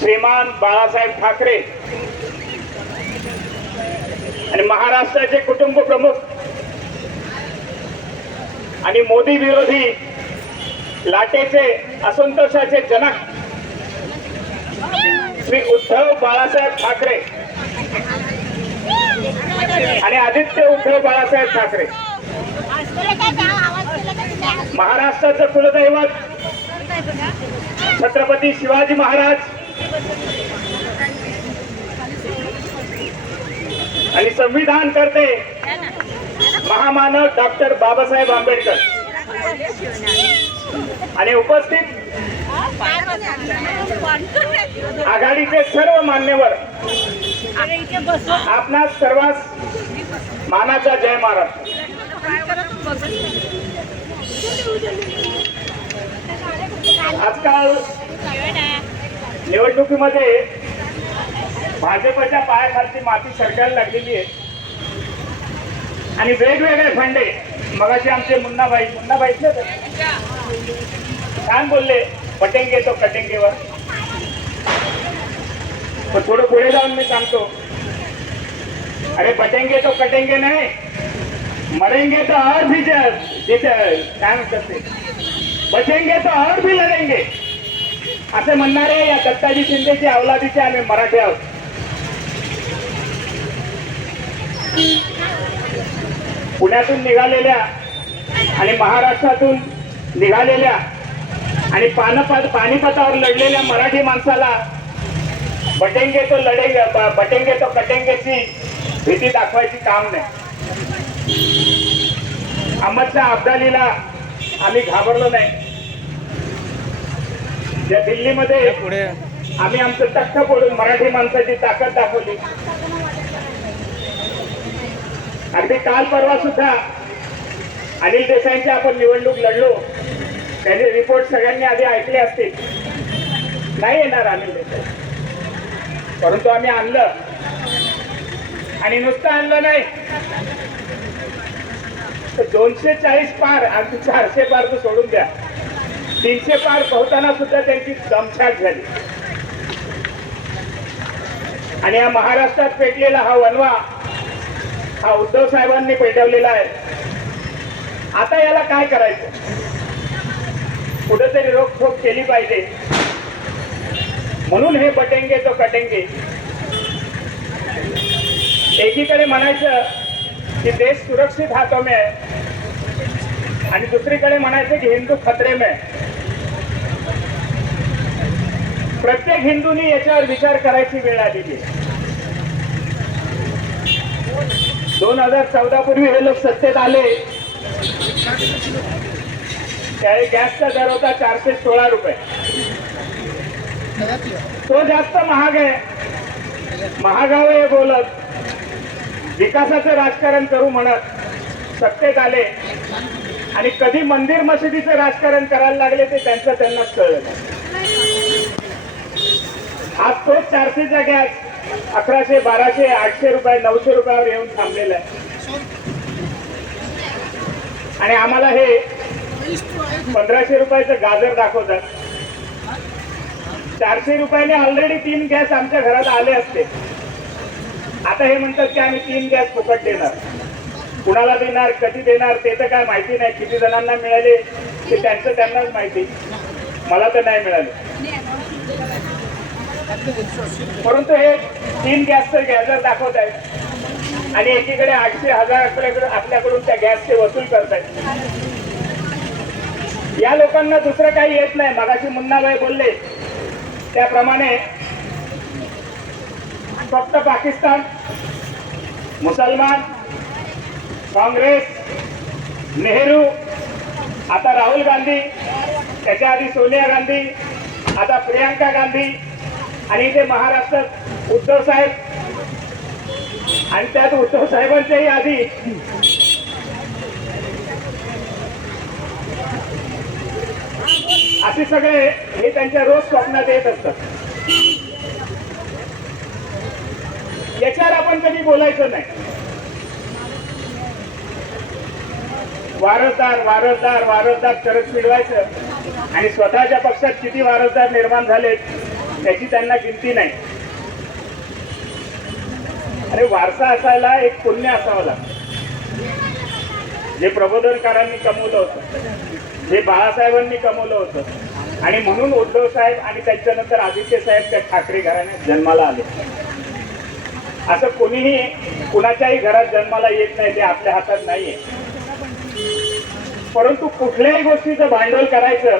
श्रीमान बाळासाहेब ठाकरे आणि महाराष्ट्राचे कुटुंब प्रमुख आणि मोदी विरोधी लाटेचे असंतोषाचे जनक श्री उद्धव बाळासाहेब ठाकरे आणि आदित्य उद्धव बाळासाहेब ठाकरे. महाराष्ट्राचं कुलदैवत छत्रपती शिवाजी महाराज आणि संविधान करते. महामानव डॉक्टर बाबासाहेब आंबेडकर. आणि उपस्थित आघाडीचे सर्व मान्यवर. आपणास सर्वांस मानाचा जय महाराज. आजकाल निवडणुकीमध्ये भाजपच्या पायाखालची माती सरकायला लागलेली आहे. आणि वेगवेगळे फंडे. मगाशी आमचे मुन्नाबाई मुन्नाबाईच ना छान बोलले. पटेंगे तो कटेंगेवर पण थोडं पुढे जाऊन मी सांगतो. अरे पटेंगे तो कटेंगे नाही. मरेंगे तो और भी ज- काय म्हणतात ते? बचेंगे तो और भी लढेंगे असे म्हणणारे या दत्ताजी शिंदेची अवलादीचे आम्ही मराठी आहोत. पुण्यातून निघालेल्या आणि महाराष्ट्रातून निघालेल्या आणि पानपत पानिपतावर लढलेल्या मराठी माणसाला बटेंगे तो लढेंगे बटेंगे तो कटेंगेची भीती दाखवायची काम नाही. अहमदच्या अब्दालीला आम्ही घाबरलो नाही. ज्या दिल्लीमध्ये आम्ही आमचं टक्क फोडून मराठी माणसाची ताकद दाखवली. अगदी काल परवा सुद्धा अनिल देसाईंची आपण निवडणूक लढलो. त्याचे रिपोर्ट सगळ्यांनी आधी ऐकले असतील. नाही येणार अनिल देसाई. परंतु आम्ही आणलं. आणि नुसतं आणलं नाही. तर दोनशे चाळीस पार आणि चारशे पार तर सोडून द्या. तीनशे पार पोहताना सुद्धा त्यांची दमछाक झाली. आणि या महाराष्ट्रात पेटलेला हा वनवा हा उद्धव साहेबांनी पेटवलेला आहे. आता याला काय करायचं? कुठेतरी रोखोक केली पाहिजे. म्हणून हे बटेंगे तो कटेंगे. एकीकडे म्हणायचं की देश सुरक्षित हातो में. आहे आणि दुसरीकडे म्हणायचं की हिंदू खतरे में. प्रत्येक हिंदूनी याच्यावर विचार करायची वेळ आलेली आहे. दोन हजार चौदा पूर्वी हे लोक सत्तेत आले. त्यावेळी गॅसचा दर होता चारशे सोळा रुपये. तो जास्त महाग आहे. महागाव आहे बोलत. विकासाचं राजकारण करू म्हणत सत्तेत आले. आणि कधी मंदिर मशिदीचं राजकारण करायला लागले ते त्यांचं त्यांनाच कळलं आज तोच चारशेचा गॅस. अकराशे बाराशे आठशे रुपये नऊशे रुपयावर येऊन थांबलेलं आहे. आणि आम्हाला हे पंधराशे रुपयाचं गाजर दाखवतात. चारशे रुपयाने ऑलरेडी तीन गॅस आमच्या घरात आले असते. आता हे म्हणतात की आम्ही तीन गॅस फुकट देणार. कुणाला देणार कधी देणार ते तर काय माहिती नाही. किती जणांना मिळाले ते त्यांचं त्यांनाच माहिती. मला तर नाही मिळाले. परंतु हे तीन गॅसचं गॅसर दाखवत आहेत. आणि एकीकडे आठशे हजार आपल्याकडून आपल्याकडून त्या गॅसचे वसूल करत आहेत. या लोकांना दुसरं काही येत नाही. मगाशी मुन्नाभाई बोलले. त्याप्रमाणे फक्त पाकिस्तान मुसलमान काँग्रेस नेहरू आता राहुल गांधी त्याच्या आधी सोनिया गांधी आता प्रियांका गांधी आणि ते महाराष्ट्रात उद्धव साहेब आणि त्यात उद्धव साहेबांच्याही आधी असे सगळे हे त्यांच्या रोज स्वप्नात येत असतात. याच्यावर आपण कधी बोलायचं नाही. वारसदार वारसदार वारसदार करत मिळवायचं. आणि स्वतःच्या पक्षात किती वारसदार निर्माण झालेत. त्याची त्यांना गिनती नाही. अरे वारसा असायला एक पुण्य असावं लागतं. जे प्रबोधनकारांनी कमवलं होतं जे बाळासाहेबांनी कमवलं होतं आणि म्हणून उद्धव साहेब आणि त्यांच्यानंतर आदित्य साहेब त्या ठाकरे घराण्यात जन्माला आले. असं कोणीही कुणाच्याही घरात जन्माला येत नाही ते आपल्या हातात नाहीये. परंतु कुठल्याही गोष्टीचं भांडवल करायचं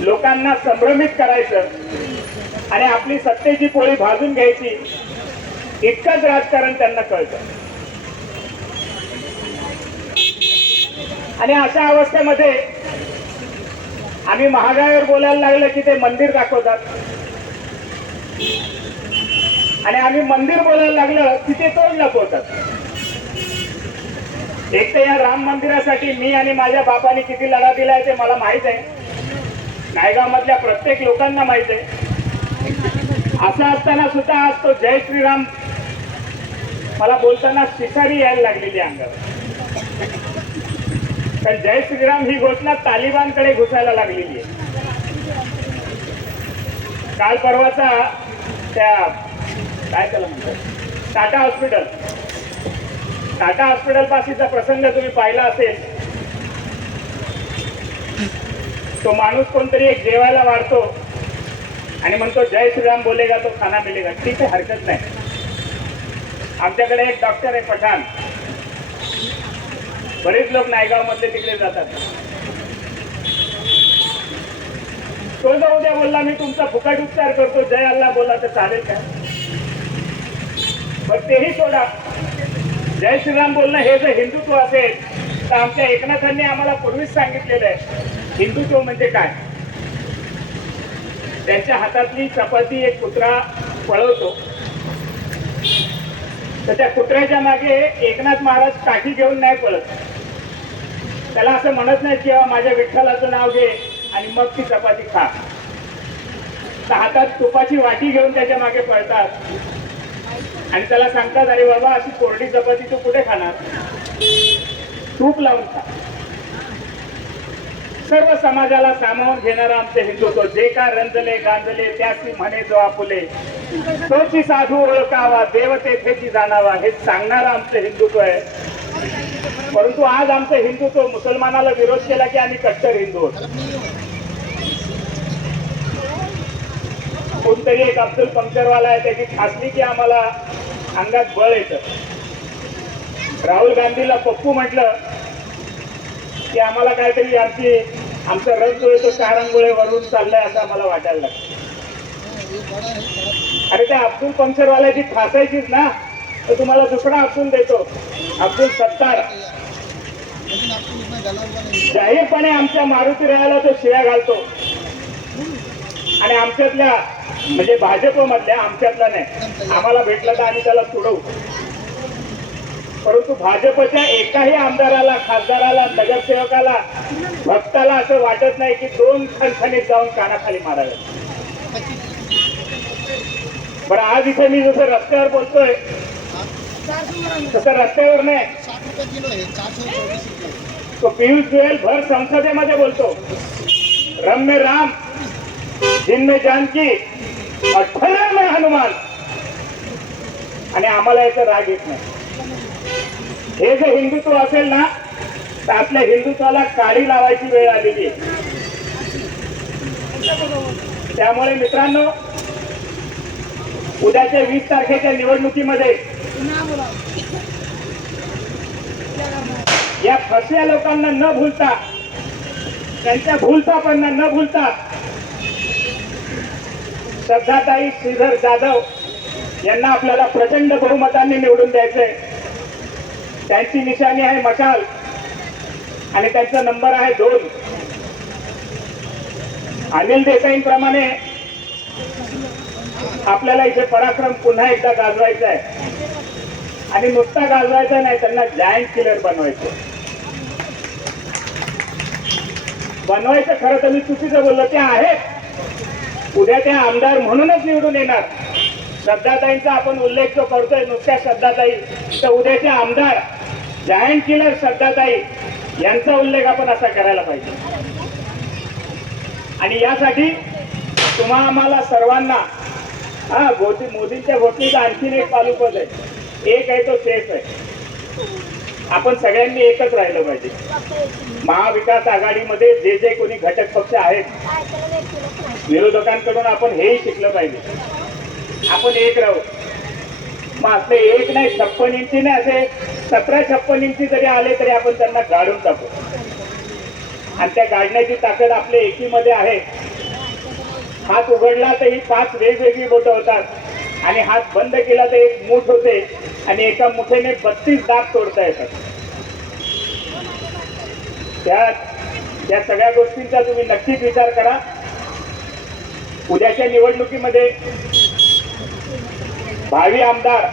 लोकांना संभ्रमित करायचं आणि आपली सत्तेची पोळी भाजून घ्यायची इतकंच राजकारण त्यांना कळतं. आणि अशा अवस्थेमध्ये आम्ही महागाईवर बोलायला लागलं की ते मंदिर दाखवतात. आणि आम्ही मंदिर बोलायला लागलं की ते तोंड लपवतात. एक तर या राम मंदिरासाठी मी आणि माझ्या बापाने किती लढा दिलाय ते मला माहीत आहे. नायगावमधल्या प्रत्येक लोकांना माहीत आहे. असं असताना सुद्धा आज तो जय श्रीराम मला बोलताना शिकारी यायला लागलेली अंगावर. कारण जय श्रीराम ही घोषणा तालिबानकडे घुसायला लागलेली आहे. काल परवाचा त्या काय त्याला म्हणतात? टाटा हॉस्पिटल. टाटा हॉस्पिटल पाशीचा प्रसंग तुम्ही पाहिला असेल. तो माणूस कोणतरी एक जेवायला वाढतो. आणि म्हणतो जय श्रीराम बोलेगा तो खाना मिलेगा ठीक आहे हरकत नाही. आमच्याकडे एक डॉक्टर आहे पठाण. बरेच लोक नायगाव मधले तिकडे जातात. तो जर उद्या बोलला मी तुमचा फुकट उपचार करतो. जय अल्ला बोला तर चालेल का? पण तेही सोडा. जय श्रीराम बोलणं हे जर हिंदुत्व असेल तर आमच्या एकनाथांनी आम्हाला पूर्वीच सांगितलेलं आहे. हिंदुत्व म्हणजे काय? त्यांच्या हातातली चपाती एक कुत्रा पळवतो. तर त्या कुत्र्याच्या मागे एकनाथ महाराज काठी घेऊन नाही पळत. त्याला असं म्हणत नाही की माझ्या विठ्ठलाचं नाव घे आणि मग ती चपाती खा. तर हातात तुपाची वाटी घेऊन त्याच्यामागे पळतात. आणि त्याला सांगतात अरे बाबा अशी कोरडी चपाती तू कुठे खाणार? तूप लावून खा. सर्व समाजाला सामावून घेणारा आमचे हिंदुत्व जे का रंजले गांजले त्याची म्हणे जो आपुले. तोची साधू ओळखावा देवतेची जाणावा हे सांगणारं आमचं हिंदुत्व आहे. परंतु आज आमचं हिंदुत्व मुसलमानाला विरोध केला की आम्ही कट्टर हिंदू होतो कोणतरी एक अब्दुल पंक्चरवाला आहे त्याची खासली की आम्हाला अंगात बळ येतं. राहुल गांधीला पप्पू म्हटलं की आम्हाला काहीतरी आमची आमचं रथ जो आहे तो चार वरून चाललाय असं आम्हाला वाटायला लागतं अरे त्या अब्दुल पंक्चरवाल्याची फासायचीच ना तर तुम्हाला दुसरा अब्दुल देतो. अब्दुल सत्तार. जाहीरपणे आमच्या मारुती रायाला तो शिव्या घालतो. आणि आमच्यातल्या म्हणजे भाजप मधल्या आमच्यातला नाही. आम्हाला भेटला तर आम्ही त्याला तुडवू परंतु भाजपच्या एकाही आमदाराला खासदाराला नगरसेवकाला भक्ताला असं वाटत नाही की दोन खणखणीत जाऊन कानाखाली मारावे. बरं आज इथे मी जसं रस्त्यावर बोलतोय तसं रस्त्यावर नाही. तो पियुष गोयल भर संसदेमध्ये बोलतो. रम्य राम जिनमे जानकी अठरा हनुमान. आणि आम्हाला याचा राग येत नाही. हे जे हिंदुत्व असेल ना तर आपल्या हिंदुत्वाला काळी लावायची वेळ आलेली आहे. त्यामुळे मित्रांनो उद्याच्या वीस तारखेच्या निवडणुकीमध्ये या फसव्या लोकांना न भूलता त्यांच्या भूलथापांना न भूलता श्रद्धाताई श्रीधर जाधव यांना आपल्याला प्रचंड बहुमतांनी निवडून द्यायचंय. त्यांची निशाणी आहे मशाल. आणि त्यांचा नंबर आहे दोन. अनिल देसाईंप्रमाणे आपल्याला इथे पराक्रम पुन्हा एकदा गाजवायचा आहे. आणि नुसता गाजवायचा नाही त्यांना जायंट किलर बनवायचं. बनवायचं खरं तर मी चुकीचं बोललो. ते आहेत. उद्या ते आमदार म्हणूनच निवडून येणार. श्रद्धाताईंचा आपण उल्लेख जो करतोय नुसत्या श्रद्धाताई. तर उद्याचे आमदार जायंट किलर श्रद्धाताई यांचा उल्लेख आपण असा करायला पाहिजे. आणि यासाठी तुम्हा आम्हाला सर्वांना हा गोटी मोदींच्या घोषणेचा आणखीन एक पालुपद आहे. एक आहे तो शेष आहे. आपण सगळ्यांनी एकच राहिलं पाहिजे. महाविकास आघाडीमध्ये जे जे कोणी घटक पक्ष आहेत विरोधकांकडून आपण हेही शिकलं पाहिजे. आपण एक राहू. मग असले एक नाही छप्पन इंची नाही असे सतरा छप्पन इंची जरी आले तरी आपण त्यांना गाडून टाकू. आणि त्या गाडण्याची ताकद आपल्या एकीमध्ये आहे. हात उघडला तर ही पाच वेगवेगळी बोटं होतात. आणि हात बंद केला तर एक मूठ होते. आणि एका मुठेने बत्तीस दात तोडता येतात. त्या या सगळ्या गोष्टींचा तुम्ही नक्कीच विचार करा. उद्याच्या निवडणुकीमध्ये भावी आमदार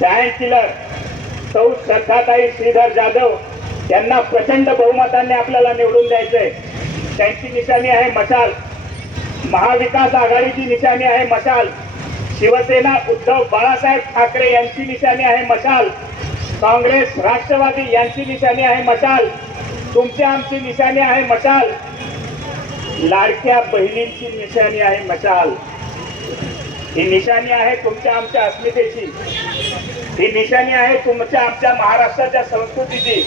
जायंट किलर सौ श्रद्धाताई श्रीधर जाधव यांना प्रचंड बहुमताने आपल्याला निवडून द्यायचंय. त्यांची निशाणी आहे मशाल. महाविकास आघाडीची निशाणी आहे मशाल. शिवसेना उद्धव बाळासाहेब ठाकरे यांची निशाणी आहे मशाल. काँग्रेस राष्ट्रवादी यांची निशाणी आहे मशाल. तुमची आमची निशाणी आहे मशाल. लाडक्या बहिणींची निशाणी आहे मशाल. ही निशाणी आहे तुमच्या आमच्या अस्मितेची. ही निशाणी आहे तुमच्या आमच्या महाराष्ट्राच्या संस्कृतीची.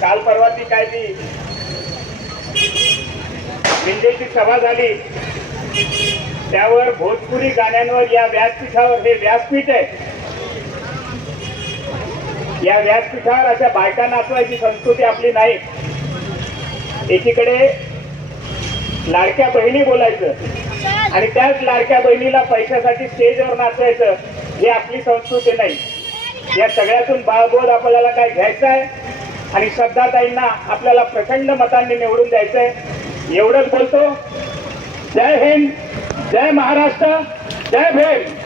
काल परवा ती काय ती? विंदेची सभा झाली. त्यावर भोजपुरी गाण्यांवर या व्यासपीठावर हे व्यासपीठ आहे. या व्यासपीठावर अशा बायका नाचवायची संस्कृती आपली नाही. एकीकडे लाडक्या बहिणी बोलायचं आणि त्याच लाडक्या बहिणीला पैशासाठी स्टेजवर नाचवायचं ही आपली संस्कृती नाही. या सगळ्यातून बाळबोध आपल्याला काय घ्यायचं आहे? आणि श्रद्धाताईंना आपल्याला प्रचंड मतांनी निवडून द्यायचंय. एवढंच बोलतो. जय हिंद जय महाराष्ट्र जय भीम.